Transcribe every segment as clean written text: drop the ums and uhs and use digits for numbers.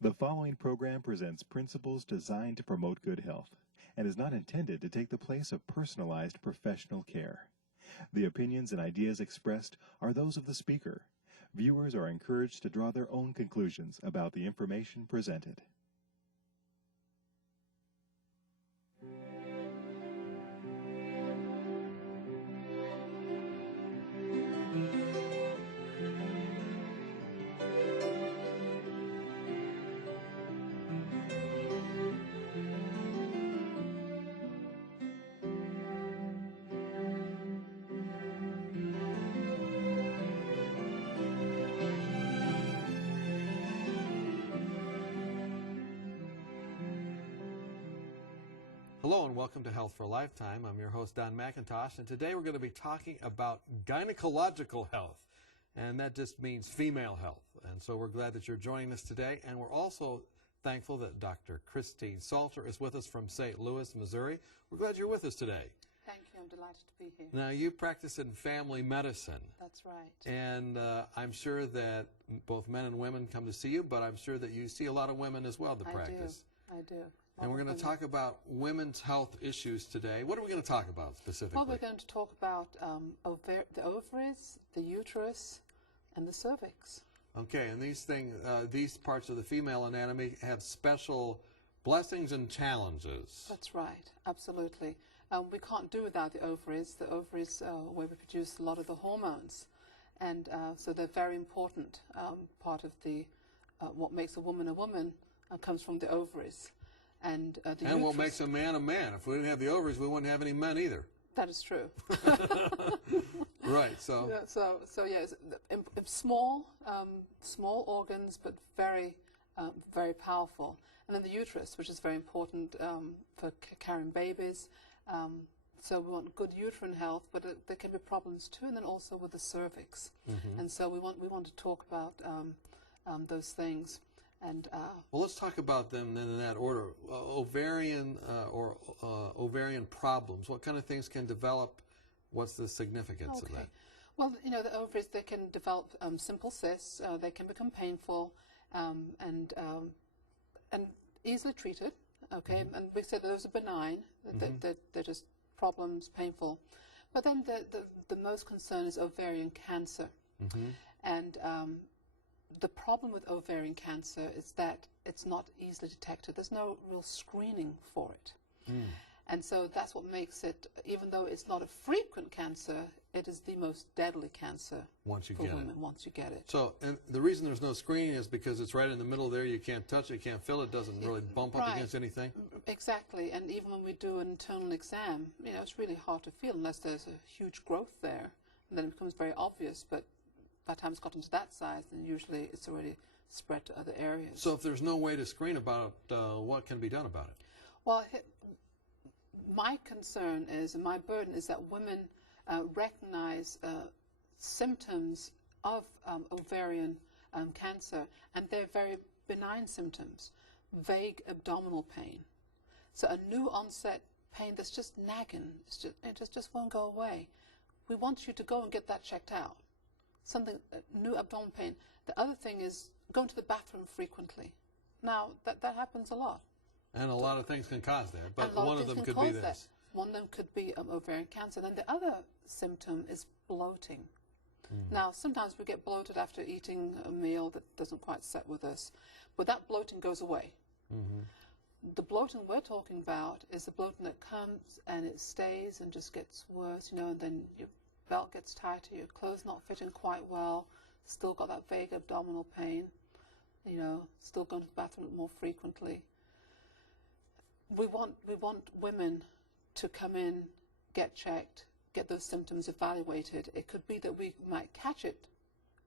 The following program presents principles designed to promote good health and is not intended to take the place of personalized professional care. The opinions and ideas expressed are those of the speaker. Viewers are encouraged to draw their own conclusions about the information presented. Hello and welcome to Health for a Lifetime. I'm your host, Don McIntosh, and today we're going to be talking about gynecological health, and that just means female health. And so we're glad that you're joining us today, and we're also thankful that Dr. Christine Salter is with us from St. Louis, Missouri. We're glad you're with us today. Thank you. I'm delighted to be here. Now, you practice in family medicine. That's right. And I'm sure that both men and women come to see you, but I'm sure that you see a lot of women as well to practice. I do. And we're going to talk about women's health issues today. What are we going to talk about specifically? Well, we're going to talk about the ovaries, the uterus, and the cervix. Okay, and these parts of the female anatomy have special blessings and challenges. That's right, absolutely. We can't do without the ovaries. The ovaries where we produce a lot of the hormones, and so they're very important. Part of the what makes a woman comes from the ovaries. And what makes a man a man. If we didn't have the ovaries, we wouldn't have any men either. That is true. Right. So. Yeah, so yes, small organs, but very powerful. And then the uterus, which is very important for carrying babies. So we want good uterine health, but there can be problems too. And then also with the cervix. Mm-hmm. And so we want to talk about those things. And well, let's talk about them then in that order. Ovarian problems. What kind of things can develop? What's the significance of that? Well, you know, the ovaries, they can develop simple cysts. They can become painful and easily treated. Okay, mm-hmm. And we said that those are benign. They're just problems, painful. But then the most concern is ovarian cancer, mm-hmm. and the problem with ovarian cancer is that it's not easily detected. There's no real screening for it. Mm. And so that's what makes it, even though it's not a frequent cancer, it is the most deadly cancer once you get it. So, and the reason there's no screening is because it's right in the middle there. You can't touch it, you can't feel it, doesn't really bump up against anything? Exactly. And even when we do an internal exam, you know, it's really hard to feel unless there's a huge growth there. And then it becomes very obvious, but by the time it's gotten to that size, then usually it's already spread to other areas. So if there's no way to screen about it, what can be done about it? Well, my concern is, and my burden is that women recognize symptoms of ovarian cancer, and they're very benign symptoms. Vague abdominal pain. So a new onset pain that's just nagging, it just won't go away. We want you to go and get that checked out. Something, new abdominal pain. The other thing is going to the bathroom frequently. Now, that happens a lot. And a lot of things can cause that, but one of them could be this. One of them could be ovarian cancer. Then the other symptom is bloating. Mm-hmm. Now, sometimes we get bloated after eating a meal that doesn't quite set with us, but that bloating goes away. Mm-hmm. The bloating we're talking about is the bloating that comes and it stays and just gets worse, you know, and then your belt gets tighter, your clothes not fitting quite well, still got that vague abdominal pain, you know, still going to the bathroom more frequently. We want women to come in, get checked, get those symptoms evaluated. It could be that we might catch it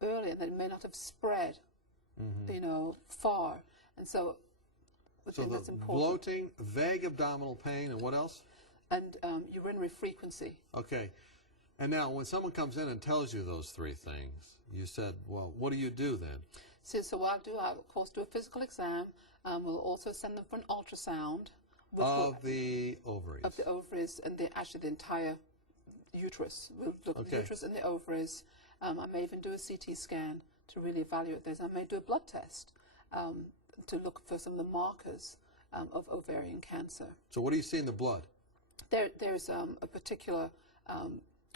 early and that it may not have spread, mm-hmm. you know, far. And so I think that's important. Bloating, vague abdominal pain, and what else? And urinary frequency. Okay. And now, when someone comes in and tells you those three things, you said, well, what do you do then? So what I'll do, I'll, of course, do a physical exam. We'll also send them for an ultrasound. Of the ovaries. Of the ovaries and actually the entire uterus. We'll look at the uterus and the ovaries. I may even do a CT scan to really evaluate this. I may do a blood test. to look for some of the markers of ovarian cancer. So what do you see in the blood? There's a particular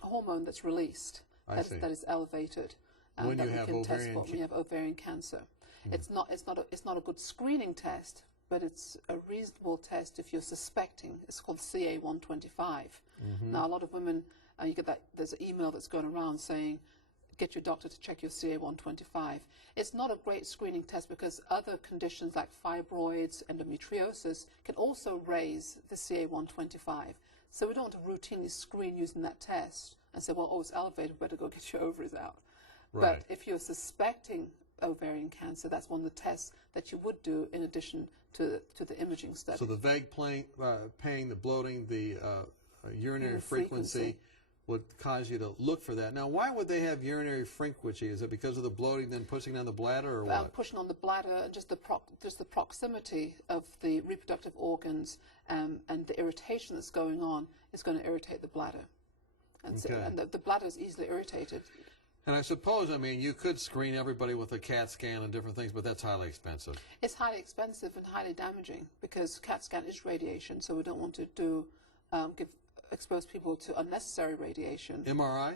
hormone that's released that is elevated when that you we have can test ovarian for when you have ovarian cancer. It's not a good screening test, but it's a reasonable test if you're suspecting. It's called CA125. Now, a lot of women, you get that, there's an email that's going around saying, get your doctor to check your CA125. It's not a great screening test because other conditions like fibroids, endometriosis can also raise the CA125. So we don't want to routinely screen using that test and say, well, oh, it's elevated, better go get your ovaries out. Right. But if you're suspecting ovarian cancer, that's one of the tests that you would do in addition to the imaging study. So the vague pain, the bloating, the urinary frequency would cause you to look for that. Now, why would they have urinary frequency? Is it because of the bloating then pushing down the bladder, or what? Pushing on the bladder and just the proximity of the reproductive organs and the irritation that's going on is going to irritate the bladder. And, okay. and the bladder is easily irritated. And I suppose, I mean, you could screen everybody with a CAT scan and different things, but that's highly expensive. It's highly expensive and highly damaging because CAT scan is radiation, so we don't want to expose people to unnecessary radiation. MRI?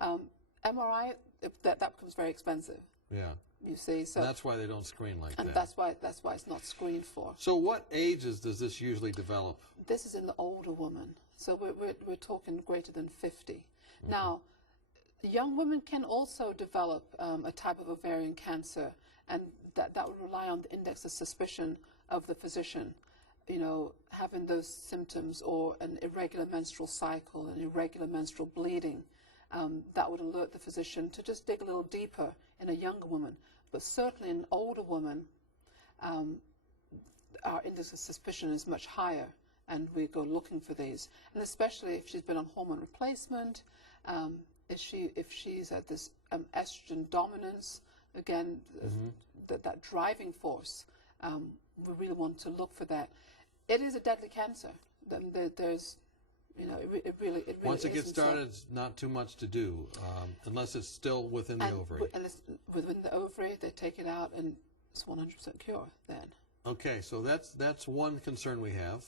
MRI, that becomes very expensive. Yeah. You see, so and that's why they don't screen like that. And that's why it's not screened for. So, what ages does this usually develop? This is in the older woman, so we're talking greater than 50. Now, young women can also develop a type of ovarian cancer, and that would rely on the index of suspicion of the physician. You know, having those symptoms or an irregular menstrual cycle, an irregular menstrual bleeding, that would alert the physician to just dig a little deeper in a younger woman. But certainly in an older woman, our index of suspicion is much higher, and we go looking for these. And especially if she's been on hormone replacement, if she's at this estrogen dominance, again, that driving force, we really want to look for that. It is a deadly cancer. There's, you know, it really Once it is. gets started, it's not too much to do, unless it's still within the ovary. And it's within the ovary, they take it out, and it's 100% cure then. Okay, so that's one concern we have.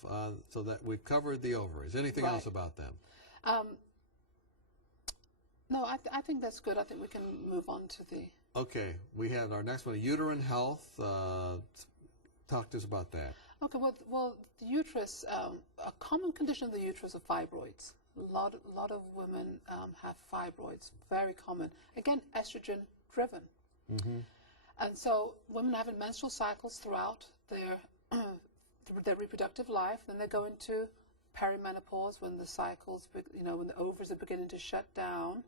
So that we've covered the ovaries. Anything else about them? No, I think that's good. I think we can move on to the... Okay, we have our next one, uterine health. Talk to us about that. Okay, well, the uterus, a common condition of the uterus are fibroids. A lot of women have fibroids, very common. Again, estrogen driven. And so women having menstrual cycles throughout their reproductive life, then they go into perimenopause when the cycles, when the ovaries are beginning to shut down.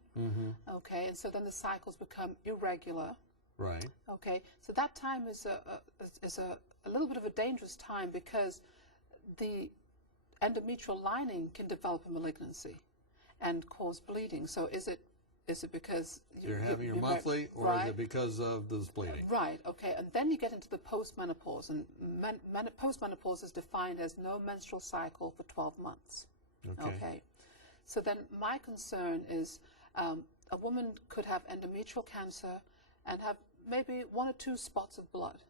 Okay, and so then the cycles become irregular. Right. Okay, so that time is a little bit of a dangerous time because the endometrial lining can develop a malignancy and cause bleeding. So is it because you're having your monthly, or is it because of this bleeding? Right. Okay, and then you get into the postmenopause, and postmenopause is defined as no menstrual cycle for 12 months. Okay. So then my concern is a woman could have endometrial cancer and have maybe 1 or 2 spots of blood,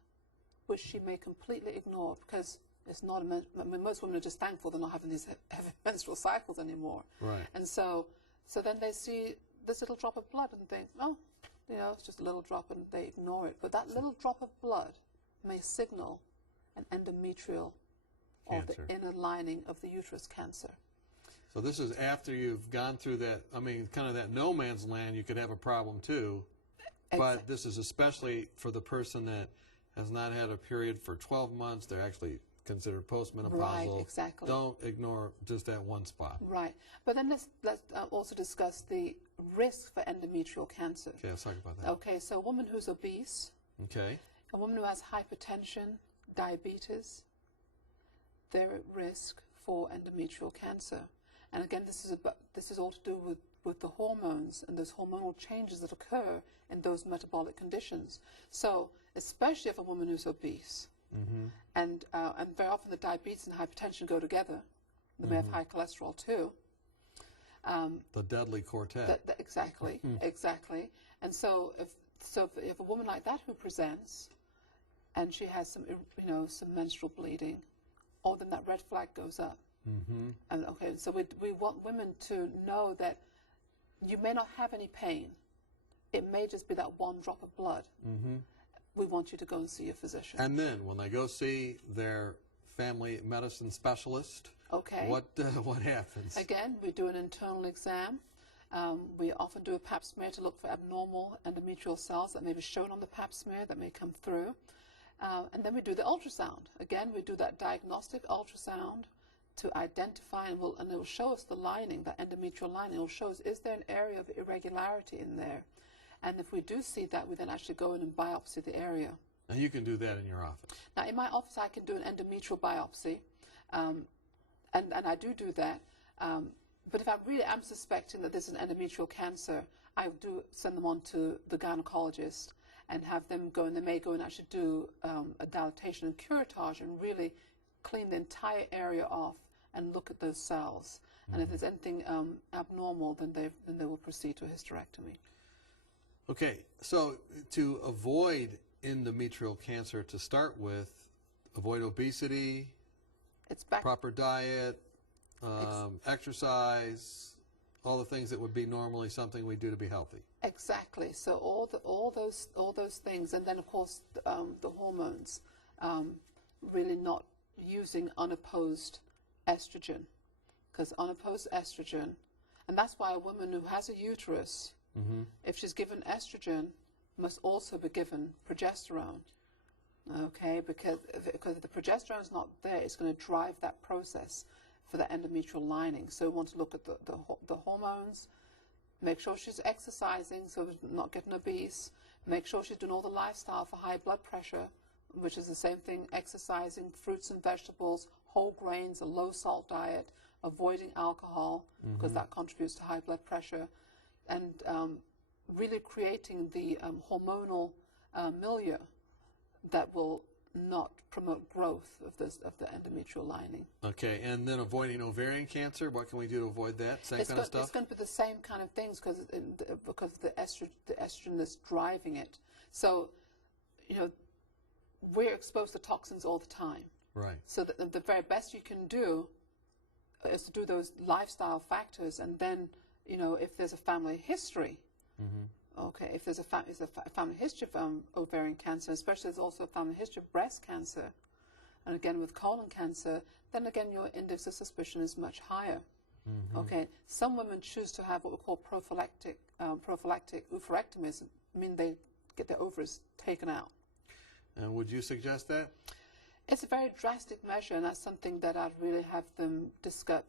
which she may completely ignore because it's not. I mean, most women are just thankful they're not having these heavy menstrual cycles anymore. Right. And so then they see this little drop of blood and think, oh, it's just a little drop, and they ignore it. But that little drop of blood may signal an endometrial or the inner lining of the uterus cancer. So this is after you've gone through that. I mean, kind of that no man's land. You could have a problem too. But this is especially for the person that has not had a period for 12 months. They're actually considered postmenopausal. Right, exactly. Don't ignore just that one spot. Right. But then let's also discuss the risk for endometrial cancer. Okay, let's talk about that. Okay, so a woman who's obese, okay, a woman who has hypertension, diabetes, they're at risk for endometrial cancer. And again, this is all to do with the hormones and those hormonal changes that occur in those metabolic conditions. So, especially if a woman is obese, and very often the diabetes and hypertension go together. They may have high cholesterol too. The deadly quartet. Exactly, exactly. And so, if a woman like that who presents and she has some, some menstrual bleeding, or then that red flag goes up. Mm-hmm. And okay, so we want women to know that you may not have any pain. It may just be that one drop of blood. Mm-hmm. We want you to go and see your physician. And then when they go see their family medicine specialist, okay, what happens? Again, we do an internal exam. We often do a pap smear to look for abnormal endometrial cells that may be shown on the pap smear that may come through. And then we do the ultrasound. Again, we do that diagnostic ultrasound to identify, and it will show us the lining, the endometrial lining. It will show us, is there an area of irregularity in there? And if we do see that, we then actually go in and biopsy the area. Now, you can do that in your office. Now, in my office, I can do an endometrial biopsy, and I do that. But if I really am suspecting that this is an endometrial cancer, I do send them on to the gynecologist and have them go, and they may go and actually do a dilatation and curettage and really clean the entire area off and look at those cells. Mm-hmm. And if there's anything abnormal, then they will proceed to a hysterectomy. Okay, so to avoid endometrial cancer, to start with, avoid obesity, proper diet, exercise, all the things that would be normally something we do to be healthy. Exactly. So all those things, and then of course the hormones, really not using unopposed estrogen, because unopposed estrogen, and that's why a woman who has a uterus, mm-hmm. if she's given estrogen, must also be given progesterone. Okay, because if the progesterone is not there, it's going to drive that process for the endometrial lining. So we want to look at the hormones, make sure she's exercising so we're not getting obese, make sure she's doing all the lifestyle for high blood pressure, which is the same thing, exercising, fruits and vegetables, whole grains, a low salt diet, avoiding alcohol, mm-hmm. because that contributes to high blood pressure, and really creating the hormonal milieu that will not promote growth of the endometrial lining. Okay, and then avoiding ovarian cancer, what can we do to avoid that? Same kind of stuff? It's going to be the same kind of things because the estrogen that's driving it. So, we're exposed to toxins all the time. Right. So the very best you can do is to do those lifestyle factors, and then, if there's a family history, mm-hmm. okay, if there's a family history of ovarian cancer, especially there's also a family history of breast cancer, and again with colon cancer, then again your index of suspicion is much higher. Mm-hmm. Okay, some women choose to have what we call prophylactic oophorectomies, mean they get their ovaries taken out. And would you suggest that? It's a very drastic measure, and that's something that I'd really have them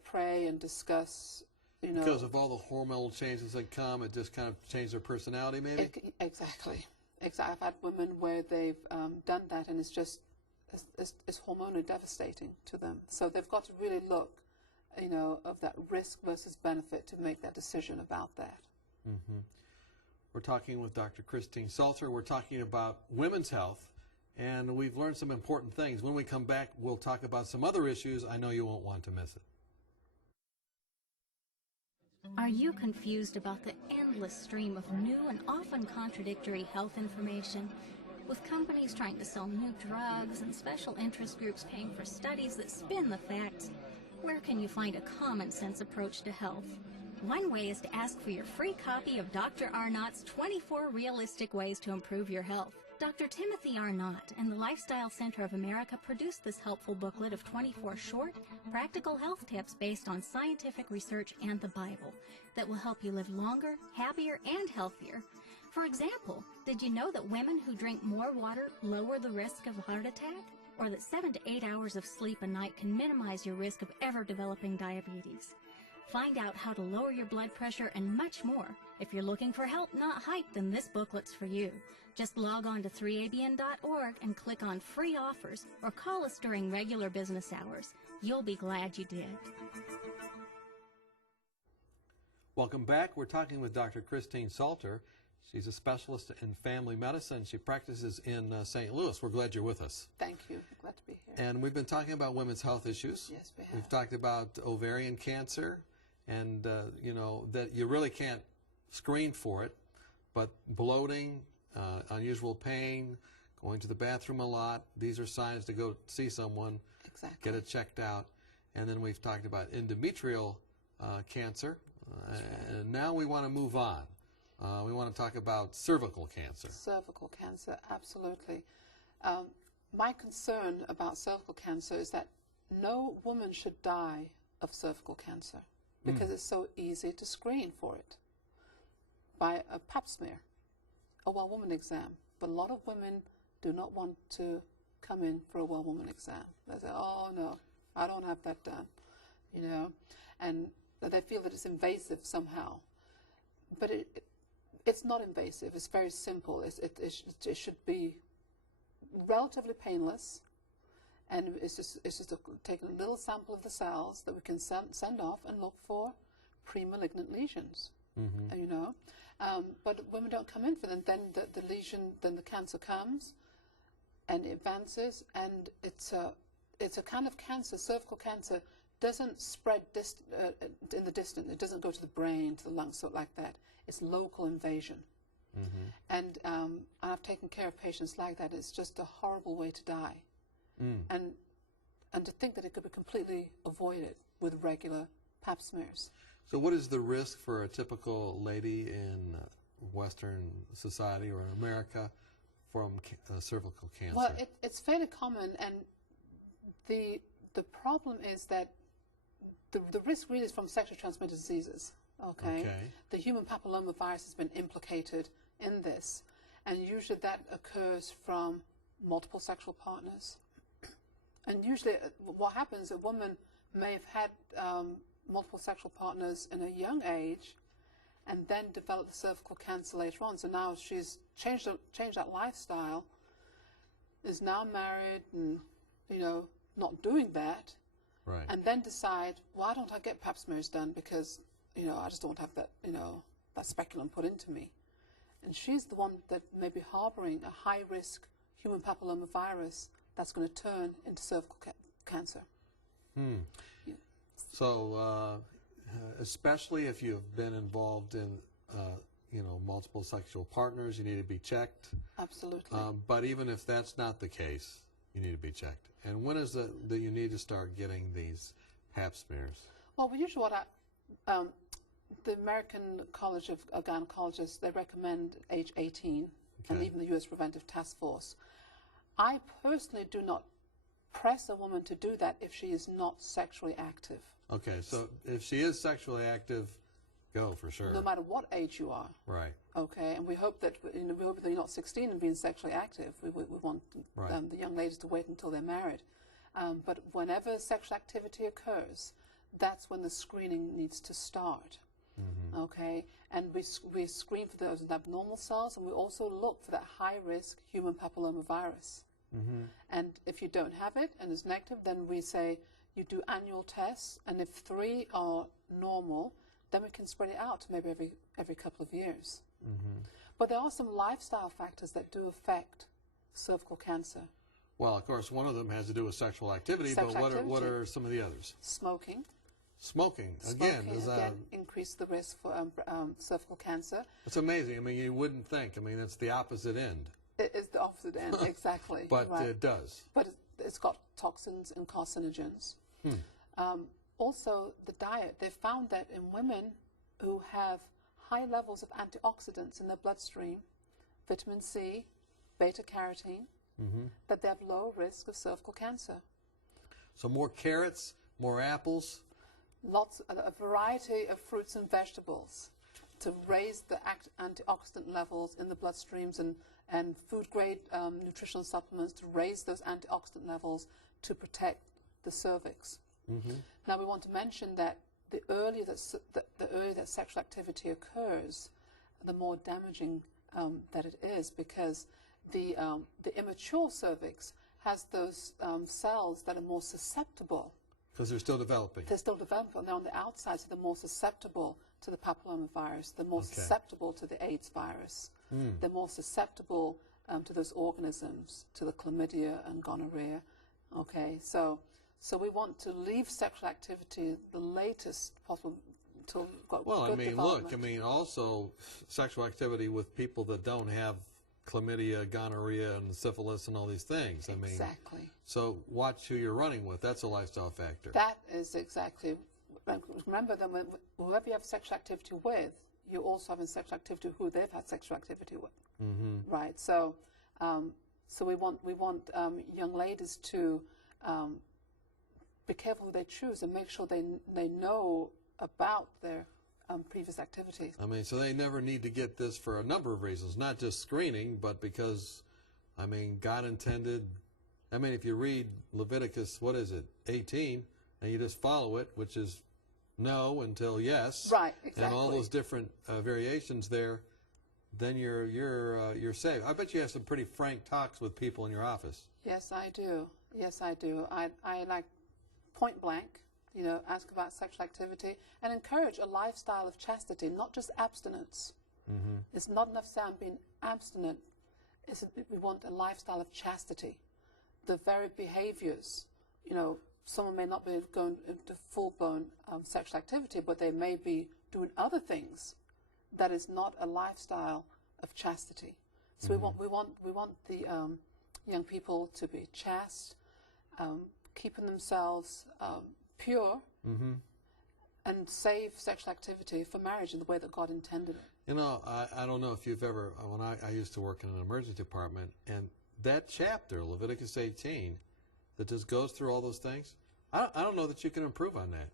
pray and discuss. Because of all the hormonal changes that come, it just kind of changed their personality, maybe? Exactly. I've had women where they've done that, and it's hormonally devastating to them. So they've got to really look, of that risk versus benefit to make that decision about that. Mm-hmm. We're talking with Dr. Christine Salter. We're talking about women's health, and we've learned some important things. When we come back, we'll talk about some other issues. I know you won't want to miss it. Are you confused about the endless stream of new and often contradictory health information? With companies trying to sell new drugs and special interest groups paying for studies that spin the facts, where can you find a common-sense approach to health? One way is to ask for your free copy of Dr. Arnott's 24 Realistic Ways to Improve Your Health. Dr. Timothy Arnott and the Lifestyle Center of America produced this helpful booklet of 24 short, practical health tips based on scientific research and the Bible that will help you live longer, happier, and healthier. For example, did you know that women who drink more water lower the risk of a heart attack? Or that 7 to 8 hours of sleep a night can minimize your risk of ever developing diabetes? Find out how to lower your blood pressure and much more. If you're looking for help, not hype, then this booklet's for you. Just log on to 3abn.org and click on free offers or call us during regular business hours. You'll be glad you did. Welcome back. We're talking with Dr. Christine Salter. She's a specialist in family medicine. She practices in St. Louis. We're glad you're with us. Thank you. Glad to be here. And we've been talking about women's health issues. Yes, we have. We've talked about ovarian cancer and, that you really can't screen for it, but bloating, unusual pain, going to the bathroom a lot. These are signs to go see someone, Exactly. get it checked out. And then we've talked about endometrial cancer. And now we want to move on. We want to talk about cervical cancer. Cervical cancer, absolutely. My concern about cervical cancer is that no woman should die of cervical cancer because it's so easy to screen for it by a pap smear, a well-woman exam. But a lot of women do not want to come in for a well-woman exam. They say, oh, no, I don't have that done, you know, and they feel that it's invasive somehow. But it's not invasive. It's very simple. It should be relatively painless, and it's just taking a little sample of the cells that we can send off and look for pre-malignant lesions. You know, but women don't come in for them. Then the lesion, then the cancer comes, and it advances, and it's a kind of cancer. Cervical cancer doesn't spread in the distance. It doesn't go to the brain, to the lungs, so like that. It's local invasion. And I've taken care of patients like that. It's just a horrible way to die. And to think that it could be completely avoided with regular pap smears. So what is the risk for a typical lady in Western society or in America from cervical cancer? Well, it's fairly common, and the problem is that the risk really is from sexually transmitted diseases. Okay. The human papillomavirus has been implicated in this, and usually that occurs from multiple sexual partners. And usually what happens, a woman may have had multiple sexual partners in a young age and then developed cervical cancer later on. So now she's changed that lifestyle, is now married and, you know, not doing that, and then decide, why don't I get pap smears done, because, you know, I just don't have that, you know, that speculum put into me. And she's the one that may be harboring a high-risk human papillomavirus that's going to turn into cervical cancer. Yeah. So, especially if you've been involved in, you know, multiple sexual partners, you need to be checked. Absolutely. But even if that's not the case, you need to be checked. And when is it that you need to start getting these pap smears? Well, usually what the American College of Gynecologists, they recommend age 18, and even the U.S. Preventive Task Force. I personally do not press a woman to do that if she is not sexually active. Okay, so if she is sexually active, go for sure. No matter what age you are. Right. Okay, and we hope that, you know, we hope that you're not 16 and being sexually active. We want the young ladies to wait until they're married. But whenever sexual activity occurs, that's when the screening needs to start. Okay, and we screen for those abnormal cells, and we also look for that high-risk human papillomavirus. And if you don't have it and it's negative, then we say you do annual tests, and if 3 are normal, then we can spread it out to maybe every couple of years. But there are some lifestyle factors that do affect cervical cancer. Well, of course, one of them has to do with sexual activity, but what are some of the others? Smoking. Smoking, again, increase the risk for cervical cancer. It's amazing. I mean, you wouldn't think. I mean, it's the opposite end. It is the opposite end, exactly. But it does. But it's got toxins and carcinogens. Also, the diet. They found that in women who have high levels of antioxidants in their bloodstream, vitamin C, beta-carotene, that they have low risk of cervical cancer. So more carrots, more apples. A variety of fruits and vegetables to raise the antioxidant levels in the bloodstreams, and food-grade nutritional supplements to raise those antioxidant levels to protect the cervix. Now we want to mention that the earlier that sexual activity occurs, the more damaging that it is, because the immature cervix has those cells that are more susceptible. Because they're still developing. They're still developing. They're on the outside, so they're more susceptible to the papillomavirus. They're more susceptible to the AIDS virus. They're more susceptible to those organisms, to the chlamydia and gonorrhea. Okay, so we want to leave sexual activity the latest possible until we've got well, good I mean, development. look, I mean, also sexual activity with people that don't have chlamydia, gonorrhea, and syphilis and all these things. I mean, Exactly. so watch who you're running with. That's a lifestyle factor. That is exactly. Remember that whoever you have sexual activity with, you're also having sexual activity with who they've had sexual activity with. Right. So, so we want young ladies to be careful who they choose and make sure they know about their previous activities. I mean, so they never need to get this for a number of reasons, not just screening, but because, I mean, God intended. I mean, if you read Leviticus, what is it, 18, and you just follow it, which is no until yes, right? Exactly. And all those different variations there, then you're safe. I bet you have some pretty frank talks with people in your office. Yes, I do. Yes, I do. I like point blank, you know, ask about sexual activity and encourage a lifestyle of chastity, not just abstinence. It's not enough saying being abstinent. We want a lifestyle of chastity. The very behaviors, you know, someone may not be going into full-blown sexual activity, but they may be doing other things that is not a lifestyle of chastity. So we want the young people to be chaste, keeping themselves pure, and save sexual activity for marriage in the way that God intended it. You know, I don't know if you've ever, when I used to work in an emergency department, and that chapter, Leviticus 18, that just goes through all those things, I don't know that you can improve on that.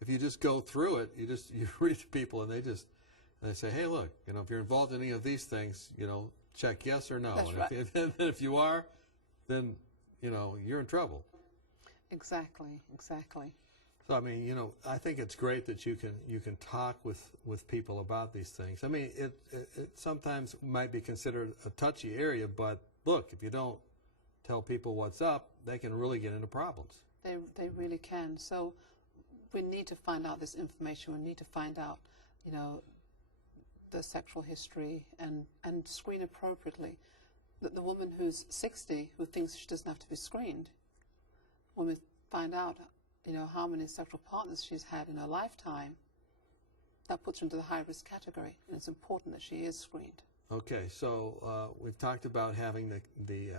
If you just go through it, you read to people and they say, hey, look, you know, if you're involved in any of these things, you know, check yes or no. That's and right. if you are, then, you know, you're in trouble. Exactly, exactly. So, I mean, you know, I think it's great that you can talk with people about these things. I mean, it sometimes might be considered a touchy area, but look, if you don't tell people what's up, they can really get into problems. They really can. So we need to find out this information. We need to find out, you know, the sexual history and screen appropriately. The woman who's 60 who thinks she doesn't have to be screened, when we find out, you know, how many sexual partners she's had in her lifetime, that puts her into the high-risk category, and it's important that she is screened. Okay, so we've talked about having the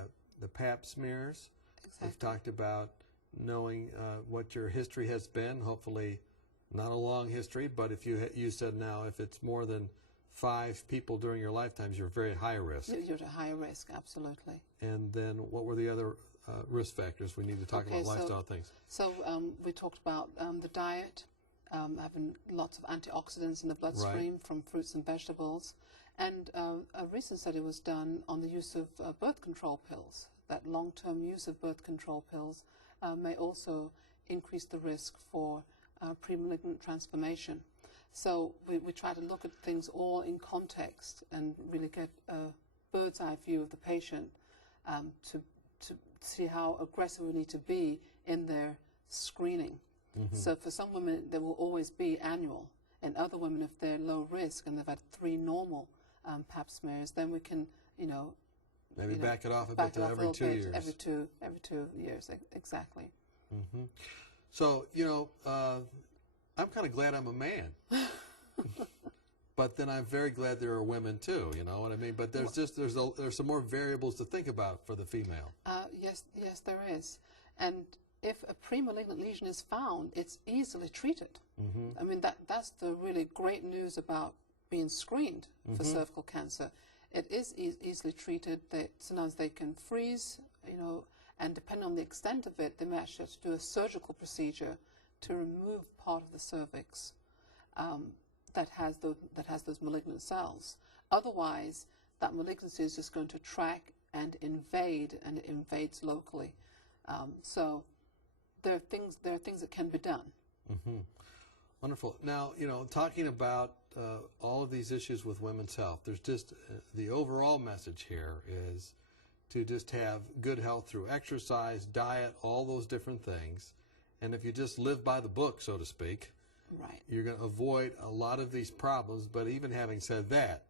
pap smears. Exactly. We've talked about knowing what your history has been. Hopefully, not a long history, but if you said now if it's more than 5 people during your lifetimes, you're very high risk. You're at a higher risk, absolutely. And then what were the other risk factors? We need to talk about lifestyle things. So we talked about the diet, having lots of antioxidants in the bloodstream from fruits and vegetables. And a recent study was done on the use of birth control pills. That long-term use of birth control pills may also increase the risk for premalignant transformation. So we try to look at things all in context and really get a bird's eye view of the patient to see how aggressive we need to be in their screening. So for some women, there will always be annual. And other women, if they're low risk and they've had 3 normal pap smears, then we can, you know, maybe back it off a bit to every 2 years. Every two years, exactly. So, you know, I'm kind of glad I'm a man. But then I'm very glad there are women too, you know what I mean? But there's some more variables to think about for the female. Yes, there is. And if a premalignant lesion is found, it's easily treated. I mean, that's the really great news about being screened for cervical cancer. It is easily treated. Sometimes they can freeze, you know, and depending on the extent of it, they may actually have to do a surgical procedure to remove part of the cervix that has those malignant cells. Otherwise, that malignancy is just going to track and invade, and it invades locally. So there are things that can be done. Wonderful. Now, you know, talking about all of these issues with women's health, there's just the overall message here is to just have good health through exercise, diet, all those different things. And if you just live by the book, so to speak, right, you're going to avoid a lot of these problems. But even having said that,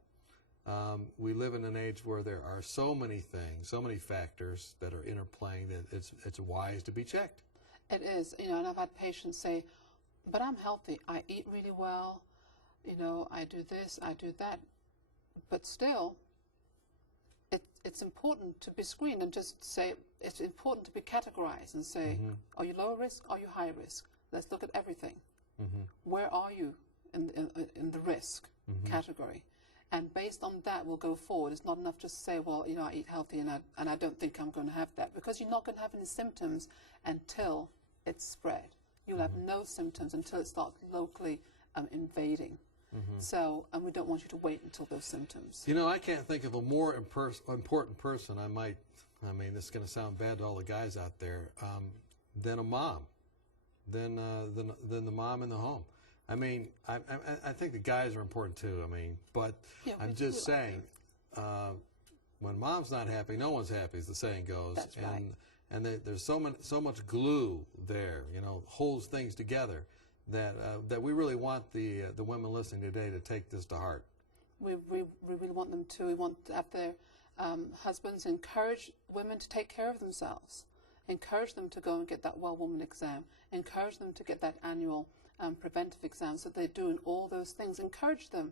we live in an age where there are so many things, so many factors that are interplaying that it's wise to be checked. It is, you know, and I've had patients say, but I'm healthy. I eat really well. You know, I do this, I do that. But still, it's important to be screened and just say it's important to be categorized and say, are you low risk? Are you high risk? Let's look at everything. Where are you in the risk category? And based on that, we'll go forward. It's not enough just to say, well, you know, I eat healthy and I don't think I'm going to have that, because you're not going to have any symptoms until it's spread. You'll have no symptoms until it starts locally invading. So, and we don't want you to wait until those symptoms. You know, I can't think of a more important person I mean, this is going to sound bad to all the guys out there, than a mom, than the mom in the home. I mean, I think the guys are important too. I mean, but Yeah, I'm just saying, when mom's not happy, no one's happy, as the saying goes. That's right. And there's so much glue there, you know, holds things together, that we really want the women listening today to take this to heart. We really want them to. We want to have their husbands encourage women to take care of themselves. Encourage them to go and get that well woman exam. Encourage them to get that annual preventive exam, so they're doing all those things. Encourage them,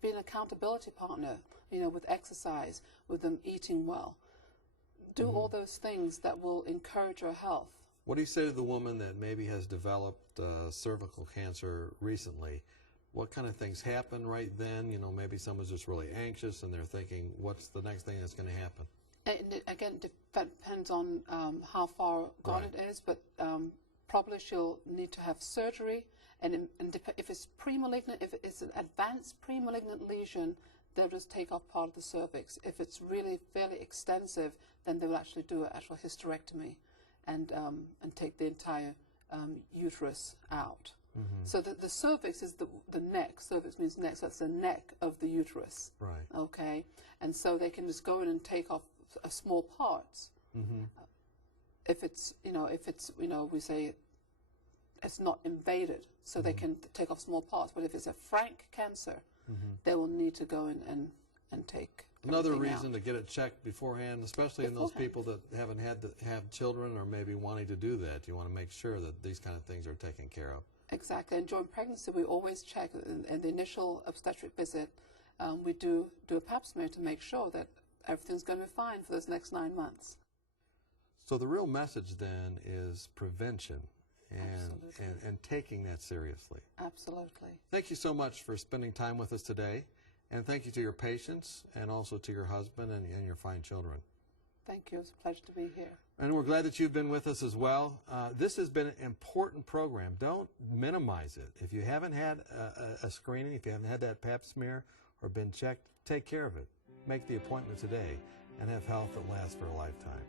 be an accountability partner, you know, with exercise, with them eating well. Do all those things that will encourage your health. What do you say to the woman that maybe has developed cervical cancer recently? What kind of things happen right then? You know, maybe someone's just really anxious and they're thinking, what's the next thing that's going to happen? And it, again, depends on how far gone it is, but probably she'll need to have surgery. And if it's pre-malignant, if it's an advanced pre-malignant lesion, they'll just take off part of the cervix. If it's really fairly extensive, then they will actually do an actual hysterectomy and take the entire uterus out. So the cervix is the neck. Cervix means neck, so that's the neck of the uterus. Right. Okay, and so they can just go in and take off a small parts. If it's we say it's not invaded, so they can take off small parts. But if it's a frank cancer, they will need to go in and take another everything reason out. to get it checked beforehand, especially in those people that haven't had to have children or maybe wanting to do that. You want to make sure that these kind of things are taken care of. Exactly. And during pregnancy, we always check in the initial obstetric visit. We do a pap smear to make sure that everything's going to be fine for those next 9 months. So the real message then is prevention and taking that seriously. Absolutely. Thank you so much for spending time with us today. And thank you to your patients and also to your husband and your fine children. Thank you. It's a pleasure to be here. And we're glad that you've been with us as well. This has been an important program. Don't minimize it. If you haven't had a screening, if you haven't had that pap smear or been checked, take care of it. Make the appointment today and have health that lasts for a lifetime.